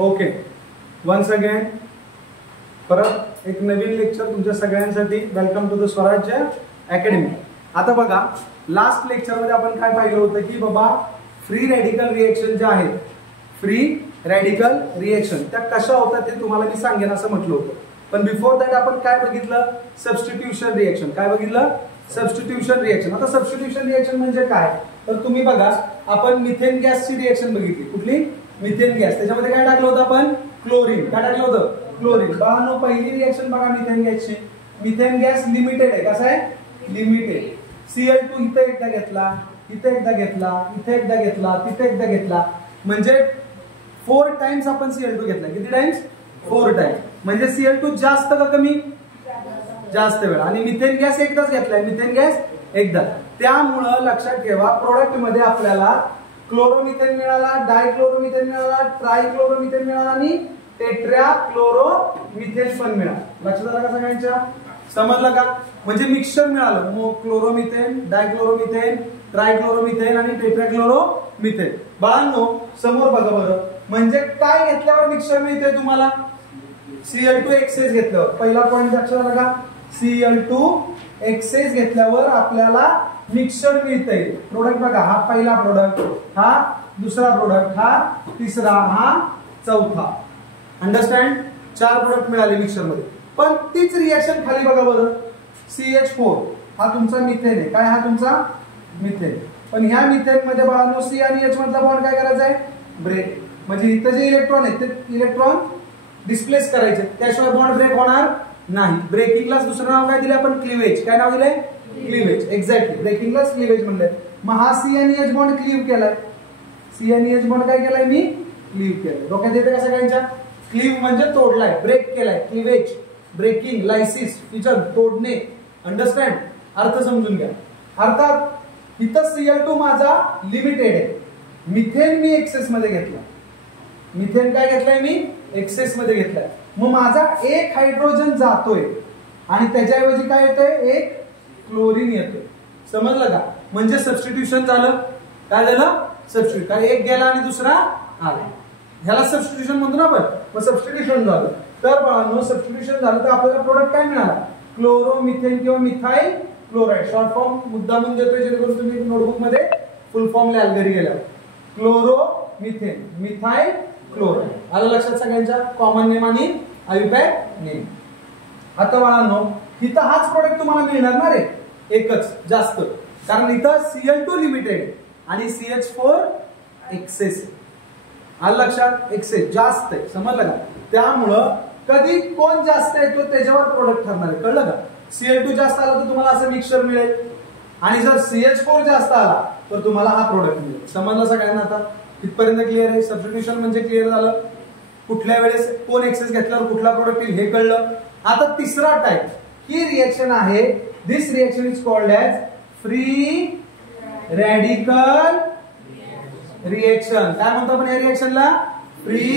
Okay, once again परत एक नवीन lecture तुमच्या सगळ्यांसाठी. वेलकम टू द स्वराज्य अकॅडमी. आता बघा, लास्ट लेक्चर मध्ये आपण काय पाहिलं होतं की बाबा फ्री रॅडिकल रिएक्शन ज्या आहेत, फ्री रॅडिकल रिएक्शन त्या कशा होतात ते तुम्हाला मी सांगेन असं म्हटलं होतं. पण बिफोर दॅट आपण काय बघितलं, सबस्टिट्यूशन रिएक्शन. काय बघितलं, सबस्टिट्यूशन रिएक्शन. आता सबस्टिट्यूशन रिएक्शन म्हणजे काय, तर तुम्ही बघा आपण मिथेन गॅसची रिएक्शन बघितली. कुठली, मिथेन गॅस. त्याच्यामध्ये काय टाकलं होतं आपण, क्लोरीन. काय टाकलं होतं, क्लोरीन. बघा पहिली रिएक्शन बघा मिथेन गॅसची. मिथेन गॅस लिमिटेड आहे. कसं आहे, लिमिटेड. Cl2 इथे एकदा घेतला, इथे एकदा घेतला, इथे एकदा घेतला, तिथे एकदा घेतला, म्हणजे 4 टाइम्स आपण Cl2 घेतला. किती टाइम्स, 4 टाइम्स. म्हणजे Cl2 जास्त का कमी, जास्त वेळ. आणि मिथेन गॅस एकदाच घेतलाय, मिथेन गॅस एकदा. त्यामुळं लक्षात ठेवा, प्रोडक्ट मध्ये आपल्याला क्लोरोमिथेन मिळाला, डायक्लोरोमिथेन मिळाला, ट्रायक्लोरोमिथेन मिळाला आणि टेट्राक्लोरोमिथेन पण मिळाला. लक्षात आलं का सगळ्यांच्या, समजलं का. म्हणजे मिक्सचर मिळालं, मग क्लोरोमिथेन, डायक्लोरोमिथेन, ट्रायक्लोरोमिथेन आणि टेट्राक्लोरोमिथेन. बाळांनो समोर बघा बरं, म्हणजे काय घेतल्यावर मिक्सचर मिळते तुम्हाला, Cl2 एक्सेस घेतल्यावर. पहिला पॉइंट लक्षात आला का, Cl2 एक्सेस घेतल्यावर आपल्याला मिक्सचर मिळतंय. प्रोडक्ट बघा, हा पहिला प्रोडक्ट, हा दुसरा प्रोडक्ट, हा तिसरा, हा चौथा. अंडरस्टँड, 4 प्रोडक्ट मिळाले मिक्सचर मध्ये. पण तीच रिएक्शन खाली बघा बरं, CH4 हा तुमचा मिथेन आहे. काय, हा तुमचा मिथेन. पण ह्या मिथेन मध्ये बाळांनो C आणि H मधला बॉन्ड काय करायचा आहे, ब्रेक. म्हणजे इथं जे इलेक्ट्रॉन आहेत ते इलेक्ट्रॉन डिस्प्लेस करायचे, त्याशिवाय बॉन्ड ब्रेक होणार नाही. ब्रेकिंगलाच दुसरं नाव काय दिलं आपण, क्लिवेज. काय नाव दिलंय, क्लिवेज. एक्झॅक्टली, ब्रेकिंगलाच क्लिवेज म्हणलंय. मग हा C आणि H बॉन्ड क्लीव्ह केलाय. C आणि H बॉन्ड काय केलाय, मी क्लीव्ह केलाय. डोक्यात येते का सगळ्यांच्या, क्लीव्ह म्हणजे तोडलाय, ब्रेक केलाय. क्लिवेज, ब्रेकिंग, लायसिस, फिजन, तोडणे. अंडरस्टँड, अर्थ समजून घ्या. अर्थात इथं Cl2 माझा लिमिटेड आहे, मिथेन मी एक्सेस मध्ये घेतला. मिथेन काय घेतलाय मी, एक्सेस मध्ये घेतलाय. मग माझा एक हायड्रोजन जातोय आणि त्याच्याऐवजी काय येतोय, एक क्लोरीन येतोय. समजलं का. म्हणजे सबस्टिट्यूशन झालं. काय झालं, सबस्टिट्यूट. काय, एक गेला आणि दुसरा आला, ह्याला सबस्टिट्यूशन म्हणतो ना आपण. मग सबस्टिट्यूशन झालं. तर बाळांनो सबस्टिट्यूशन झालं तर आपल्याला प्रोडक्ट काय मिळाला, क्लोरोमिथेन किंवा मिथाइल क्लोराइड. शॉर्ट फॉर्म मुद्दामून देतोय जेणेकरून तुम्ही नोटबुक मध्ये फुल फॉर्म लिहाल घरी गेल्यावर. Chloromethane, methyl chloride. आलं लक्षात सगळ्यांच्या, कॉमन नेम आणि आयुपॅक नेम. आता बाळांनो इथं हाच प्रोडक्ट तुम्हाला मिळणार ना रे, एकच जास्त. कारण इथं Cl2 लिमिटेड आणि CH4 एक्सेस. आलं लक्षात, एक्सेस जास्त आहे. समजलं का. त्यामुळं कधी कोण जास्त येतो त्याच्यावर प्रोडक्ट ठरणार आहे. कळलं का. Cl2 जास्त आला तर तुम्हाला असं मिक्सचर मिळेल, आणि जर CH4 जास्त आला तर तुम्हाला हा प्रोडक्ट मिळेल. समजलं सगळ्यांना. आता इथपर्यंत क्लिअर आहे. सबस्टिट्यूशन म्हणजे क्लिअर झालं, कुठल्या वेळेस कोण एक्सेस घेतल्यावर कुठला प्रोडक्ट येईल हे कळलं. आता तिसरा टाइप ही रिएक्शन आहे. This reaction is called as free radical reaction. काय म्हणतो आपण या रिएक्शनला, फ्री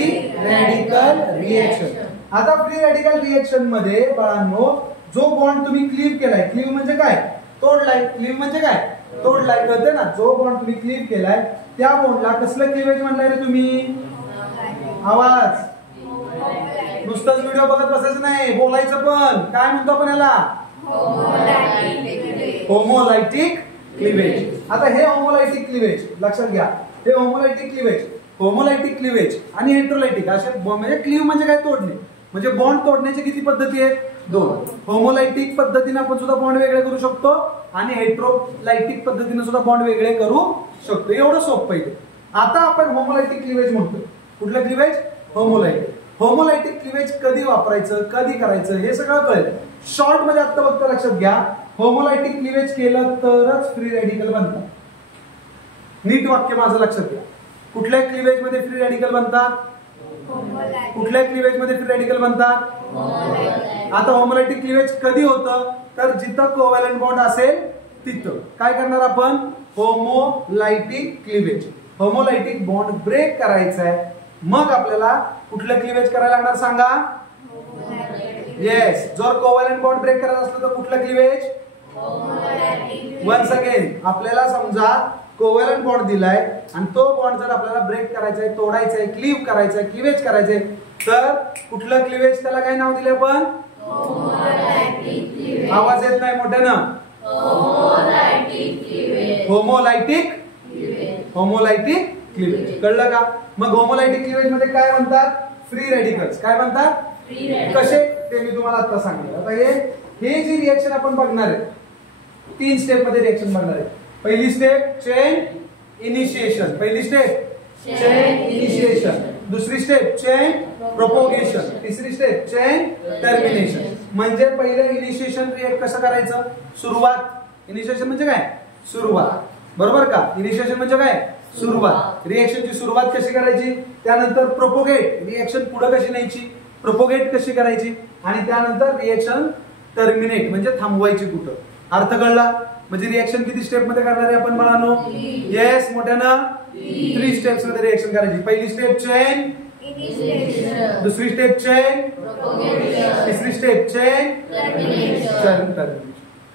रॅडिकल रिएक्शन. आता फ्री रॅडिकल रिएक्शन मध्ये बाळांनो जो बॉन्ड तुम्ही क्लीव्ह केलाय, क्लीव्ह म्हणजे काय, तोडलाय. क्लीव्ह म्हणजे काय, तोडलाय. कळते ना. जो बॉन्ड तुम्ही क्लीव्ह केलाय त्या बॉन्डला कसलं क्लीवेज म्हणलाय रे तुम्ही, आवाज. नुसतंच व्हिडिओ बघत बसायचं नाही, बोलायचं पण. काय म्हणतो आपण याला, होमोलायटिक क्लीवेज. आता हे होमोलायटिक क्लीवेज लक्षात घ्या. हे होमोलायटिक क्लीवेज, होमोलायटिक क्लीवेज आणि हेट्रोलायटिक असे. म्हणजे क्लीव्ह म्हणजे काय, तोडणे. म्हणजे बॉन्ड तोडण्याच्या किती पद्धती आहेत, 2. होमोलायटिक पद्धतीने आपण सुद्धा बॉन्ड वेगळे करू शकतो आणि हेट्रोलायटिक पद्धतीने सुद्धा बॉन्ड वेगळे करू शकतो. एवढं सोपं आहे. आता आपण होमोलायटिक क्लीवेज म्हणतो. कुठलं क्लीवेज, होमोलायटिक. होमोलायटिक क्लीवेज कधी वापरायचं, कधी करायचं हे सगळं कळेल. शॉर्ट मध्ये आता फक्त लक्षात घ्या, होमोलायटिक क्लीवेज केलं तरच फ्री रॅडिकल बनतात. नीट वाक्य माझं लक्षात घ्या. कुठल्या क्लीवेज मध्ये फ्री रॅडिकल बनतात, कुठल्या क्लीवेज मध्ये फ्री रॅडिकल बनतात. आता होमोलायटिक क्लीवेज कधी होतं, तर जिथं कोव्हॅलंट बॉन्ड असेल तिथं. काय करणार आपण, होमोलायटिक क्लीवेज. होमोलायटिक बॉन्ड ब्रेक करायचा आहे, मग आपल्याला कुठलं क्लीवेज करायला लागणार सांगा. येस, जर कोव्हॅलंट बॉन्ड ब्रेक करायचं असलं तर कुठलं क्लीवेज. वन्स अगेन आपल्याला समजा कोव्हॅलंट बॉन्ड दिलाय आणि तो बॉन्ड जर आपल्याला ब्रेक करायचा आहे, तोडायचा आहे, क्लीव करायचा आहे, क्लिवेज करायचंय, तर कुठलं क्लिवेज, त्याला काय नाव दिले आपण? आवाज येत नाही मोठ्यानं. होमोलायटिक क्लिवेज. कळलं का? मग होमोलायटिक क्लिवेज मध्ये काय म्हणतात? Free radicals. काय म्हणतात? कसे ते मी तुम्हाला आता सांगितलं. आता हे जी रिएक्शन आपण बघणार आहे, 3 स्टेप मध्ये रिएक्शन बघणार आहे. पहिली स्टेप चेन इनिशिएशन. पहिली स्टेप चेन इनिशिएशन. दुसरी स्टेप चेन प्रोपोगेशन. तिसरी स्टेप चेन टर्मिनेशन. म्हणजे पहिले इनिशिएशन रिएक्ट कसं करायचं? सुरुवात. इनिशिएशन म्हणजे काय? सुरुवात. बरोबर का? इनिशिएशन म्हणजे काय? सुरुवात. रिएक्शनची सुरुवात कशी करायची, त्यानंतर प्रोपोगेट, रिएक्शन पुढे कशी न्यायची, प्रोपोगेट कशी करायची, आणि त्यानंतर रिएक्शन टर्मिनेट म्हणजे थांबवायची कुठं. अर्थ कळला? म्हणजे रिएक्शन किती स्टेप मध्ये करणार आहे आपण बाळांनो? येस, मोठ्यानं 3 स्टेप्स मध्ये रिएक्शन करायची. पहिली स्टेप चेन, दुसरी स्टेप चेन, तिसरी स्टेप चेन टर्मिनेशन.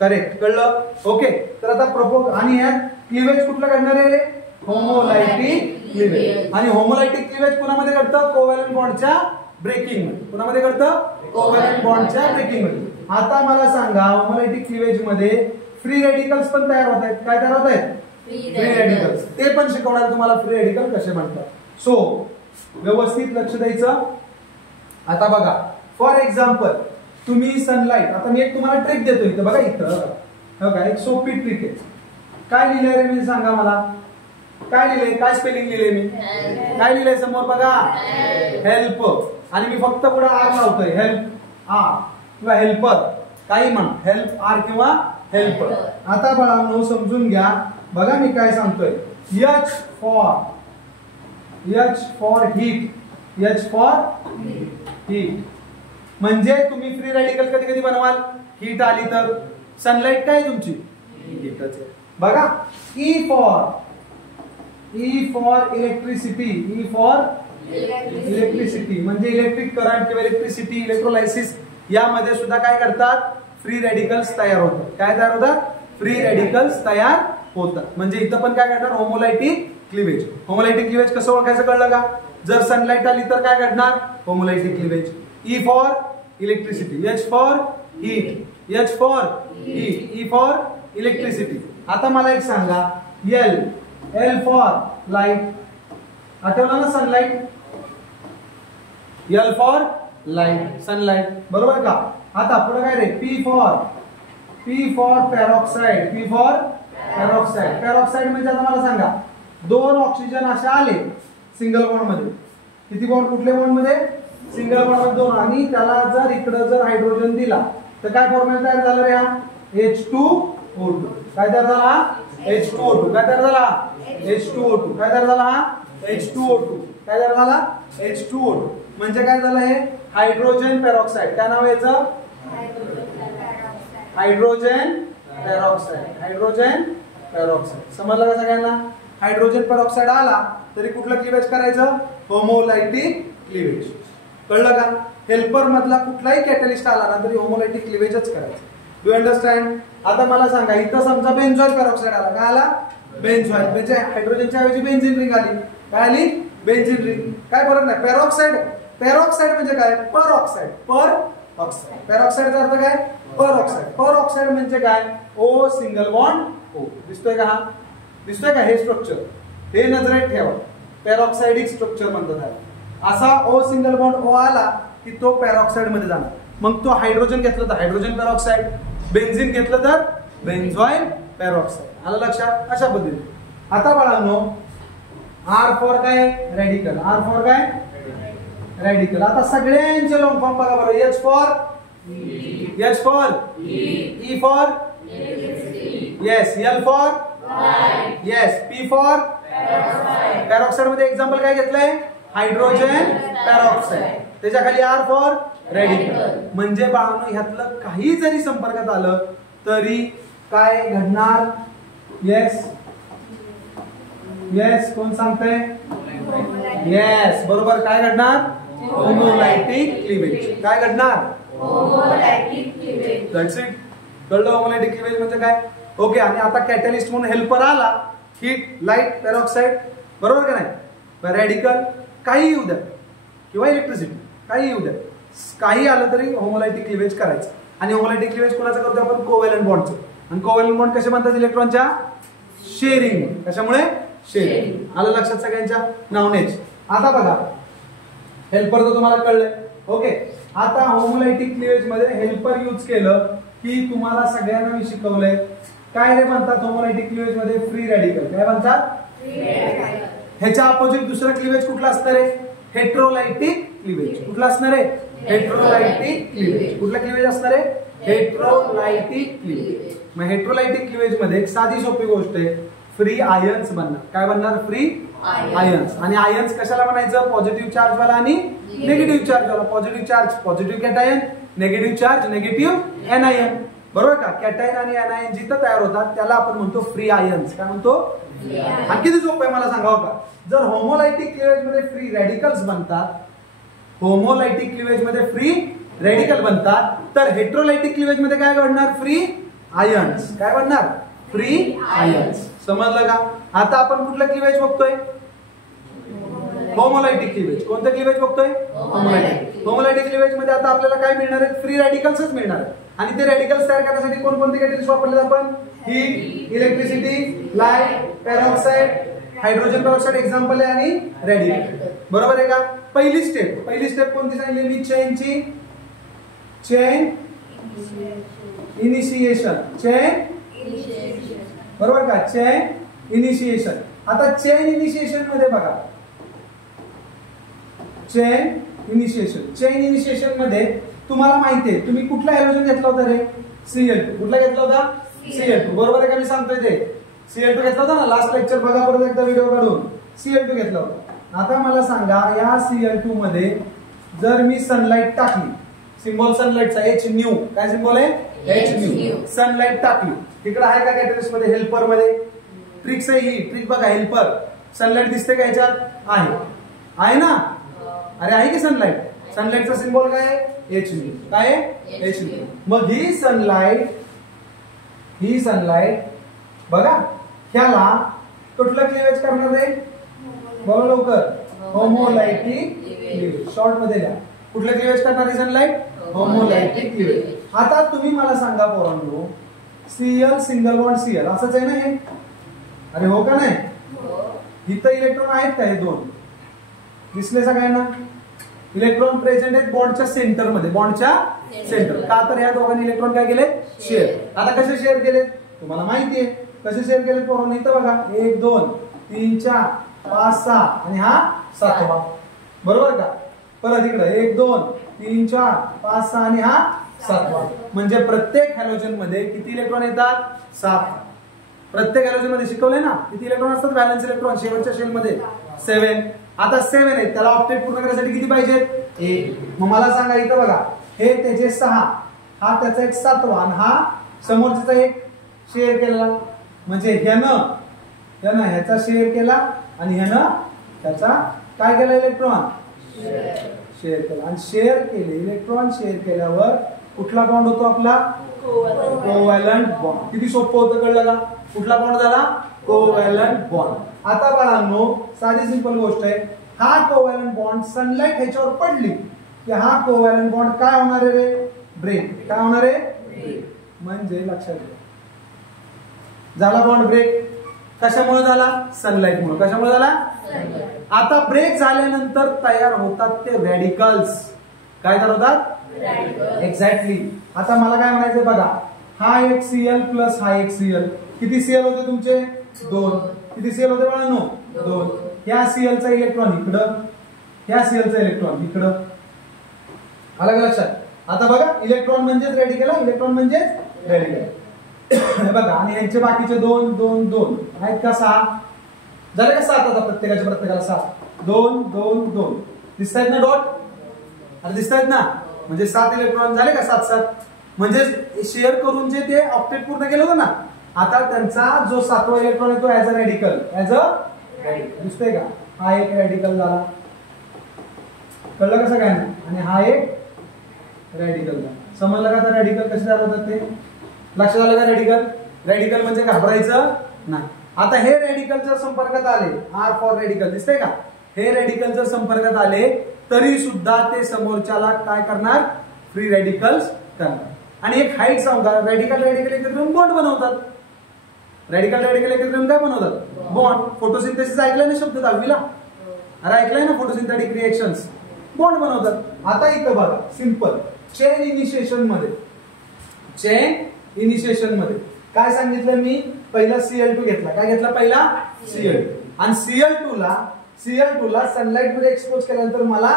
करेक्ट. कळलं? ओके. तर आता प्रोपोग आणि यात क्लिवेज कुठलं करणार आहे? होमोलायटिक क्लिवेज. आणि होमोलायटिक क्लिवेज कोणामध्ये घडतं? कोव्हॅलंट बॉन्डच्या ब्रेकिंग मध्ये. कोणामध्ये घडतं? कोव्हॅलंट बॉन्डच्या ब्रेकिंग मध्ये. आता मला सांगा, होमोलायटिक क्लिवेज मध्ये फ्री रेडिकल्स पण तयार होत आहेत. काय तयार होत आहेत? Free radicals. ते पण शिकवणार तुम्हाला फ्री रेडिकल कसे म्हणतात. सो व्यवस्थित लक्ष द्यायचं. आता बघा, फॉर एक्झाम्पल तुम्ही सनलाइट, आता मी एक तुम्हाला ट्रिक देतो इथं बघा. इथं बघा एक सोपी ट्रिक आहे. काय लिहिलंय रे मी? सांगा मला. काय लिहिलंय? काय स्पेलिंग लिहिलंय मी? काय लिहिलंय समोर बघा? हेल्प. आणि मी फक्त पुढे आर लावतोय. हेल्प आर किंवा हेल्पर, काही म्हण. हेल्प आर किंवा हेल्पर. आता बाळांनो समजून घ्या. बघा मी काय सांगतोय. H for heat. H for heat. म्हणजे तुम्ही फ्री रेडिकल कधी कधी बनवाल, हीट आली तर. सनलाइट काय तुमची? हीटच आहे. बघा E for electricity. E for electricity म्हणजे इलेक्ट्रिक करंट किंवा इलेक्ट्रिसिटी, इलेक्ट्रोलायसिस यामध्ये सुद्धा काय करतात? फ्री रेडिकल्स तयार होतात. काय तयार होतात? फ्री रेडिकल्स तयार होतात. म्हणजे इथं पण काय करणार? होमोलायटिक क्लिवेज. होमोलायटिक क्लिवेज कसं ओळखायचं कळलं का? जर सनलाइट आली तर काय घडणार? Homolytic cleavage. E for electricity, H for heat, H for heat, E for electricity. आता मला एक सांगा, L फॉर लाईट. आठवलं ना sunlight? L for light, sunlight. बरोबर का? आता पुढे काय रे? P for peroxide. P for peroxide. Peroxide म्हणजे आता मला सांगा, 2 ऑक्सिजन असे आले सिंगल बॉन्ड मध्ये. किती बॉन्ड? कुठल्या बॉन्ड मध्ये? सिंगल बॉन्ड मध्ये 2. आणि त्याला जर इकडे जर हायड्रोजन दिला तर काय फॉर्म्युला तयार झाला रे? H2O2. काय तयार झाला? H2O2. काय तयार झाला? H2O2. काय तयार झाला? H2O2. काय तयार झाला? H2O2. म्हणजे काय झालं? हे हायड्रोजन पेरॉक्साइड. काय नाव याचं? Hydrogen peroxide. Hydrogen peroxide. समजलं का सगळ्यांना? हायड्रोजन पेरॉक्साइड आला तरी कुठलं क्लिवेज करायचं? होमोलायटिक क्लिवेज. कळलं का? हेल्पर मधला कुठलाही कॅटलिस्ट आला ना तरी होमोलायटिक क्लिवेजच करायचं. Do understand? आता मला सांगा, इथं समजा बेन्झॉइल पेरॉक्साइड आला. काय आला? बेन्झॉइल. म्हणजे हायड्रोजनच्या ऐवजी बेन्झिन रिंग आली. काय आली? Benzene ring. काय फरक नाही. पेरॉक्साइड म्हणजे काय? पर ऑक्साइड. पेरॉक्साइडचा अर्थ काय? पर ऑक्साइड म्हणजे काय? O single bond O. दिसतोय का? हा दिसतोय का? हे स्ट्रक्चर हे नजरेत ठेवा. पेरॉक्साइडिक स्ट्रक्चर म्हणतात. असा O सिंगल बॉन्ड O आला की तो पेरॉक्साइड मध्ये जाणार. मग तो हायड्रोजन घेतलं तर हायड्रोजन पेरॉक्साइड, बेन्झिन घेतलं तर बेन्झॉइल पेरॉक्साइड. आलं लक्षात? अशा पद्धतीने. आता बाळांनो, R फॉर काय? रेडिकल. R फॉर काय? रेडिकल. आता सगळ्यांचे लॉंग फॉर्म बघा बरं. H for E for yes, L for yes, P for peroxide. मध्ये एक्झाम्पल काय घेतलंय? Hydrogen peroxide. त्याच्या खाली R फॉर रेडिकल. म्हणजे बाळांनो, ह्यातलं काही जरी संपर्कात आलं तरी काय घडणार? येस कोण सांगतंय? येस बरोबर. काय घडणार? Homolytic cleavage. काय घडणार? Homolytic cleavage. That's it. कळलं होमोलायटिक क्लिवेज म्हणजे काय? ओके. आणि आता कॅटलिस्ट म्हणून हेल्पर आला हीट, लाईट, पेरॉक्साईड, बरोबर का नाही, रॅडिकल काही येऊ द्या किंवा इलेक्ट्रिसिटी काही येऊ द्या, काही आलं तरी होमोलायटिक क्लिवेज करायचं. आणि होमोलायटिक क्लिवेज कोणाचं करतो आपण, कोव्हॅलंट बॉन्डचं. आणि कोव्हॅलंट बॉन्ड कसे म्हणतात इलेक्ट्रॉनच्या, शेअरिंग. कशामुळे, शेअरिंग. आलं लक्षात सगळ्यांच्या, नावनेच. आता बघा हेल्पर तर तुम्हाला कळलंय. ओके, आता होमोलायटिक क्लिवेज मध्ये हेल्पर यूज केलं की तुम्हाला सगळ्यांना मी शिकवलंय काय रे म्हणतात होमोलायटिक क्लिवेज मध्ये, फ्री रॅडिकल. काय म्हणतात, ह्याच्या अपोजिट दुसरं क्लिवेज कुठलं असणार आहे, हेट्रोलायटिक क्लिवेज. कुठलं असणार आहे, हेट्रोलायटिक क्लिवेज. कुठला क्लिवेज असणार आहे, हेट्रोलायटिक क्लिवेज. मग हेट्रोलायटिक क्लिवेज मध्ये एक साधी सोपी गोष्ट आहे, फ्री आयन्स बनणार. काय बनणार, फ्री आयन्स. आणि आयन्स कशाला बनायचं, पॉझिटिव्ह चार्ज वाला आणि निगेटिव्ह चार्ज वाला. Positive charge positive cation, negative charge negative anion. बरोबर का, कॅटायन आणि एनायन जिथं तयार होतात त्याला आपण म्हणतो फ्री आयन्स. काय म्हणतो, आणि किती सोपं आहे मला सांगावं का. जर होमोलायटिक क्लिवेज मध्ये फ्री रॅडिकल्स बनतात, होमोलायटिक क्लिवेज मध्ये फ्री रॅडिकल बनतात, तर हेट्रोलायटिक क्लिवेज मध्ये काय बनणार, फ्री आयन्स. काय बनणार, फ्री आयन्स. समजलं का. आता आपण कुठलं क्लिवेज बघतोय, होमोलायटिक क्लिवेज. कोणतं क्लिवेज बघतोय, होमोलायटिक. होमोलायटिक क्लिवेज मध्ये आता आपल्याला काय मिळणार आहे, फ्री रॅडिकल्सच मिळणार आहे. आणि ते रॅडिकल्स तयार करण्यासाठी कोणकोणते कॅटलिस्ट वापरले आपण, heat, electricity, light, peroxide, hydrogen peroxide example आहे, आणि रॅडिकल. बरोबर आहे का. पहिली स्टेप कोणती सांगितली मी, चेन इनिशिएशन. बरोबर का, चेन इनिशिएशन. आता चेन इनिशिएशन मध्ये बघा, चेन इनिशिएशन मध्ये तुम्हाला माहितीये, तुम्ही कुठला हॅलोजन घेतला होता रे, Cl2. कुठला घेतला होता, Cl2. बरोबर आहे का, मी सांगतोय ते Cl2 घेतला होता ना. लास्ट लेक्चर बघा परत एकदा व्हिडिओ काढून, Cl2 घेतला होता. आता मला सांगा, या Cl2 मध्ये जर मी सनलाईट टाकली, सिम्बॉल सनलाईटचा Hν, काय सिम्बॉल आहे, Hν. सनलाईट टाकली, तिकडे आहे का कॅटलिस्ट मध्ये, हेल्पर मध्ये. ट्रिक्स आहे ही, ट्रिक बघा. हेल्पर सनलाईट दिसते का याच्यात, आहे ना, अरे आहे की सनलाईट. सनलाईटचा सिम्बॉल काय आहे, Hν. काय आहे, Hν. मग ही सनलाईट बघा, ह्याला कुठलं क्लिवेज करणार आहे, बोला लवकर, होमोलायटिक क्लिवेज. शॉर्ट मध्ये द्या, कुठलं क्लिवेज करणार आहे सनलाईट, होमोलायटिक क्लिवेज. आता तुम्ही मला सांगा पोरांनो, Cl सिंगल बॉन्ड Cl असंच आहे ना हे, अरे हो का नाही. इथं इलेक्ट्रॉन आहेत का, हे दोन दिसले सगळ्यांना. इलेक्ट्रॉन प्रेझेंट आहेत बॉन्डच्या सेंटर मध्ये, बॉन्डच्या सेंटर. का तर ह्या दोघांनी इलेक्ट्रॉन काय केले, शेअर. आता कसे शेअर केले तुम्हाला माहितीये, कसे शेअर केले पोरांनो. इथं बघा 1 2 3 4 5 6 आणि हा 7वा. बरोबर का. परत इकडे 1 2 3 4 5 6 आणि हा 7वा. म्हणजे प्रत्येक हॅलोजन मध्ये किती इलेक्ट्रॉन येतात, 7. प्रत्येक हॅलोजन मध्ये शिकवलंय ना, किती इलेक्ट्रॉन असतात, व्हॅलेन्स इलेक्ट्रॉन शेवटच्या शेल मध्ये 7. आता 7 आहेत, त्याला ऑक्टेट पूर्ण करण्यासाठी किती पाहिजेत, 1. मग मला सांगा, इथं बघा, हे त्याचे 6, हा त्याचा एक 7वा, आणि हा समोरचा एक शेअर केला. म्हणजे ह्यानं ह्याचा शेअर केला आणि ह्यानं त्याचा काय केला, इलेक्ट्रॉन शेअर केला. आणि शेअर केले, इलेक्ट्रॉन शेअर केल्यावर कुठला बॉन्ड होतो आपला, कोव्हॅलंट बॉन्ड. किती सोपं होतं, कळलं का. कुठला बॉन्ड झाला, कोव्हॅलंट बॉन्ड. आता बाळांनो, साधी सिंपल गोष्ट आहे, हा कोव्हॅलंट बॉन्ड सनलाईट ह्याच्यावर पडली की हा कोव्हॅलंट बॉन्ड काय होणार आहे रे, ब्रेक. काय होणार आहे, म्हणजे लक्षात घ्या, झाला बॉन्ड ब्रेक. कशामुळे झाला, सनलाईट मुळे. कशामुळे झाला, आता ब्रेक झाल्यानंतर तयार होतात ते रॅडिकल्स. काय तयार होतात, एक्झॅक्टली. आता मला काय म्हणायचं बघा, हा एक Cl प्लस हा एक Cl. किती Cl होते तुमचे, 2. किती Cl होते बाळांनो, 2. ह्या Cl चा इलेक्ट्रॉन इकडं, ह्या Cl चा इलेक्ट्रॉन इकडं. आलं का लक्षात. आता बघा, इलेक्ट्रॉन म्हणजेच रॅडिकल, इलेक्ट्रॉन म्हणजेच रॅडिकल. बघा, आणि यांचे बाकीचे 2 2 2 आहेत का, 6 झाले का, 7. आता प्रत्येकाला 7. 2 2 2 दिसत आहेत ना डॉट, अरे दिसत आहेत ना. म्हणजे 7 इलेक्ट्रॉन झाले का, 7 7. म्हणजे शेअर करून जे ते ऑक्टेट पूर्ण केलं होतं ना, आता त्यांचा जो 7वा इलेक्ट्रॉन येतो ऍज अ रॅडिकल, दिसतोय का, हा एक रॅडिकल झाला. कळलं का सगळ्यांना. आणि हा एक रॅडिकल झाला. समजलं का, रॅडिकल कसे तयार होतात ते, लक्षात आलं का. रॅडिकल म्हणजे घाबरायचं नाही. आता हे रेडिकल जर संपर्कात आले, आर फॉर रेडिकल दिसतंय का, हे रेडिकल जर संपर्कात आले तरी सुद्धा ते समोरच्याला काय करणार, फ्री रेडिकल्स करणार. आणि एक हाईट सांगू का, रेडिकल रेडिकल एकत्र येऊन बॉन्ड बनवतात. रेडिकल रेडिकल एकत्र येऊन काय बनवतात, बॉन्ड. फोटोसिंथेसिस ऐकलंय ना शब्द 10वीला, अरे ऐकलंय ना फोटोसिंथेटिक रिएक्शन्स, बॉन्ड बनवतात. आता इथं बघा सिंपल चेन इनिशिएशन मध्ये, चेन इनिशिएशन मध्ये काय सांगितलं मी, पहिला Cl2 घेतला. काय घेतला पहिला, Cl2. आणि Cl2 ला सनलाइट मध्ये एक्सपोज केल्यानंतर मला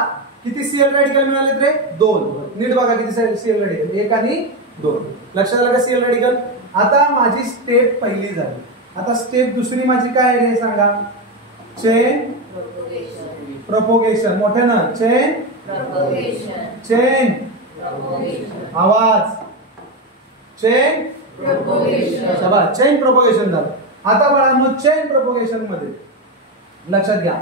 किती Cl रेडिकल मिळाले रे, 2. नीट बघा किती Cl रेडिकल, 1 आणि 2. लक्षात आलं का Cl रेडिकल. आता माझी स्टेप पहिली झाली. आता स्टेप दुसरी माझी काय आहे हे सांगा, चेन प्रोपोगेशन. मोठ्यानं चेन प्रोपोगेशन, चेन आवाज, चेन प्रोपोगेशन. शाबास, चेन प्रोपोगेशन झालं. आता बाळांनो चेन प्रोपोगेशन मध्ये लक्षात घ्या,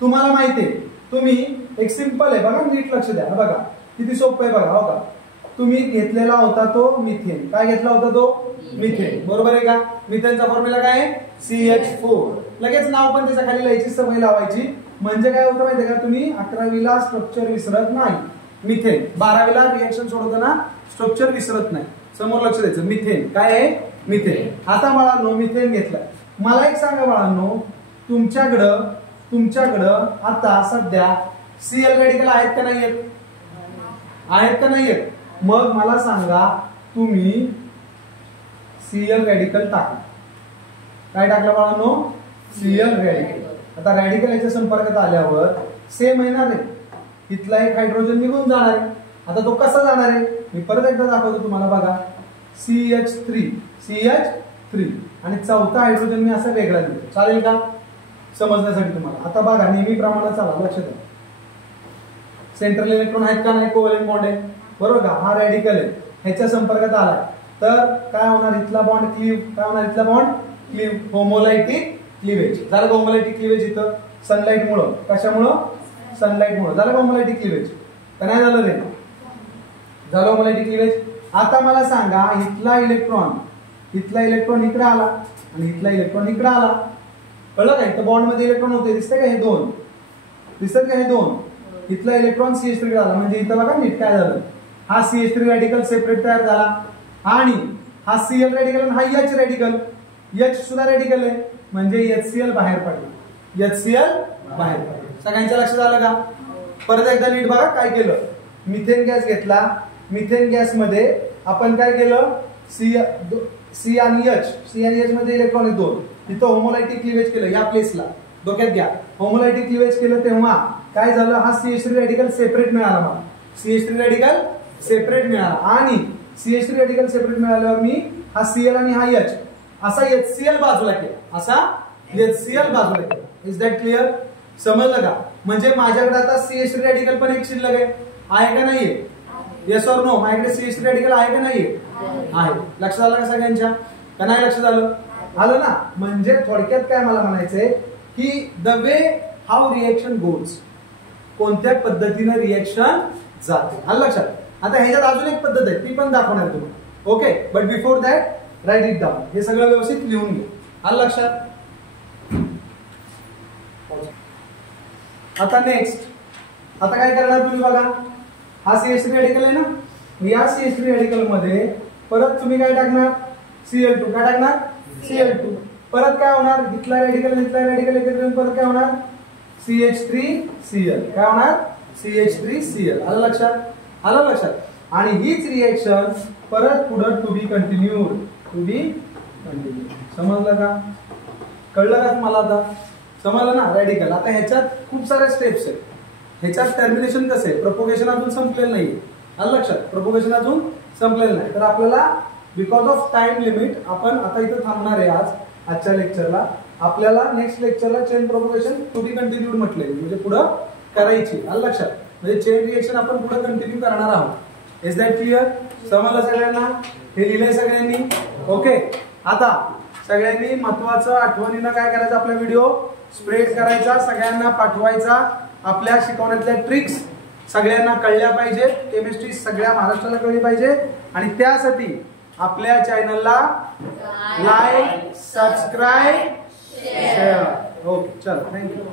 तुम्हाला माहिती आहे, तुम्ही एक सिंपल आहे बघा, नीट लक्ष द्या. बघा किती सोपं आहे बघा. हो का, तुम्ही घेतलेला होता तो मिथेन. काय घेतला होता तो, मिथेन. बरोबर आहे का. मिथेनचा फॉर्म्युला काय आहे, CH4. लगेच नाव पण त्याच्या खाली लिहायची सवय लावायची. म्हणजे काय होतं माहितीये का, तुम्ही 11वीला स्ट्रक्चर विसरत नाही. मिथेन 12वीला रिएक्शन सोडवताना स्ट्रक्चर विसरत नाही. समोर लक्ष द्यायचं, मिथेन काय आहे, मिथेन. आता बाळांनो मिथेन घेतलाय. मला एक सांगा बाळांनो, तुमच्याकडं आता सध्या Cl रेडिकल आहेत का नाही आहेत का नाही आहेत. मग मला सांगा, तुम्ही Cl रेडिकल टाकला. काय टाकलं बाळांनो, Cl रेडिकल. आता रेडिकल याच्या संपर्कात आल्यावर सेम येणार आहे, इथला एक हायड्रोजन निघून जाणार आहे. आता तो कसा जाणार आहे मी परत एकदा दाखवतो तुम्हाला. बघा CH3 आणि चौथा हायड्रोजन मी असा वेगळा दिला. चालेल का समजण्यासाठी तुम्हाला. आता बघा नेहमीप्रमाणे चला लक्ष द्या, सेंट्रल इलेक्ट्रॉन आहेत का नाही, कोव्हॅलेंट बॉन्ड आहे बरोबर का. हा रेडिकल आहे, ह्याच्या संपर्कात आलाय तर काय होणार, इथला बॉन्ड क्लीव्ह. काय होणार, इथला बॉन्ड क्लीव्ह, होमोलायटिक क्लीवेज झालं. होमोलायटिक क्लीवेज इथं सनलाइट मुळे, कशामुळं, सनलाइट मुळे झालं होमोलायटिक क्लीवेज. का नाही झालं रे, झालं होमोलायटिक क्लीवेज. आता मला सांगा, इथला इलेक्ट्रॉन इकडे आला आणि इथला इलेक्ट्रॉन इकडे आला. कळलं का, इथं बॉन्ड मध्ये इलेक्ट्रॉन होते, दिसतंय का हे 2, दिसत का हे 2. इथला इलेक्ट्रॉन CH3 आला. म्हणजे इथं बघा नीट काय झालं, हा CH3 रेडिकल सेपरेट तयार झाला आणि हा Cl रेडिकल आणि हा H रेडिकल, H सुद्धा रेडिकल आहे म्हणजे HCl बाहेर पडला, HCl बाहेर पडला. सगळ्यांच्या लक्षात आलं का. परत एकदा नीट बघा काय केलं, मिथेन गॅस घेतला. मिथेन गॅस मध्ये आपण काय केलं, C आणि H मध्ये इलेक्ट्रॉन आहेत 2. तिथं होमोलायटिक क्लीवेज केलं. या प्लेसला डोक्यात घ्या, होमोलायटिक क्लीवेज केलं तेव्हा काय झालं, हा CH3 रेडिकल सेपरेट मिळाला. मला CH3 रेडिकल सेपरेट मिळाला आणि CH3 रेडिकल सेपरेट मिळाल्यावर मी हा Cl आणि हा H असा HCl बाजूला केला, असा HCl बाजूला केला. इज दॅट क्लिअर, समजलं का. म्हणजे माझ्याकडे आता CH3 रेडिकल पण एक शिल्लक आहे का नाहीये, येस ऑर नो. माझ्याकडे CH3 रेडिकल आहे का नाहीये, आहे. लक्षात आलं का सगळ्यांच्या, का नाही लक्षात आलं ना. म्हणजे थोडक्यात काय मला म्हणायचंय की the way how reaction goes, कोणत्या पद्धतीने रिएक्शन जाते, आलं लक्षात. आता ह्याच्यात अजून एक पद्धत आहे, ती पण दाखवणार तुम्हाला. Okay, but before that write it down. हे सगळं व्यवस्थित लिहून घे, आलं लक्षात. आता नेक्स्ट, आता काय करणार तुम्ही बघा, हा CH3 रेडिकल आहे ना, या CH3 रेडिकल मध्ये परत तुम्ही काय टाकणार, Cl2. काय टाकणार, Cl2. परत काय होणार, इथला रेडिकल एकत्र येऊन परत काय होणार, CH3Cl. काय होणार, CH3Cl. आलं लक्षात. आणि हीच रिएक्शन परत पुढे टू बी कंटिन्यूड. समजलं का, कळलं का तुम्हाला. आता समजलं ना रेडिकल. आता ह्याच्यात खूप साऱ्या स्टेप्स आहेत. ह्याच्यात टर्मिनेशन कसं आहे, प्रोपोगेशन अजून संपलेलं नाही. आलं लक्षात, प्रोपोगेशन अजून संपलेलं नाही. तर आपल्याला बिकॉज ऑफ टाइम लिमिट आपण आता इथं थांबणार आहे आजच्या लेक्चरला. आपल्याला नेक्स्ट लेक्चरला chain propagation to be continued म्हटले, म्हणजे पुढं करायची. आलं लक्षात, म्हणजे चेन रिएक्शन आपण पुढे कंटिन्यू करणार आहोत. इज दॅट क्लिअर, समजलं सगळ्यांना. हे लिहिलंय सगळ्यांनी. ओके, आता सगळ्यांनी महत्वाचं आठवणीनं काय करायचं, आपला व्हिडिओ स्प्रेड करायचा, सगळ्यांना पाठवायचा. आपल्या शिकवण्यातल्या ट्रिक्स सगळ्यांना कळल्या पाहिजेत. केमिस्ट्री सगळ्या महाराष्ट्राला कळली पाहिजे. आणि त्यासाठी आपल्या चॅनलला लाईक, सबस्क्राईब, शेअर. ओके चलो थँक्यू.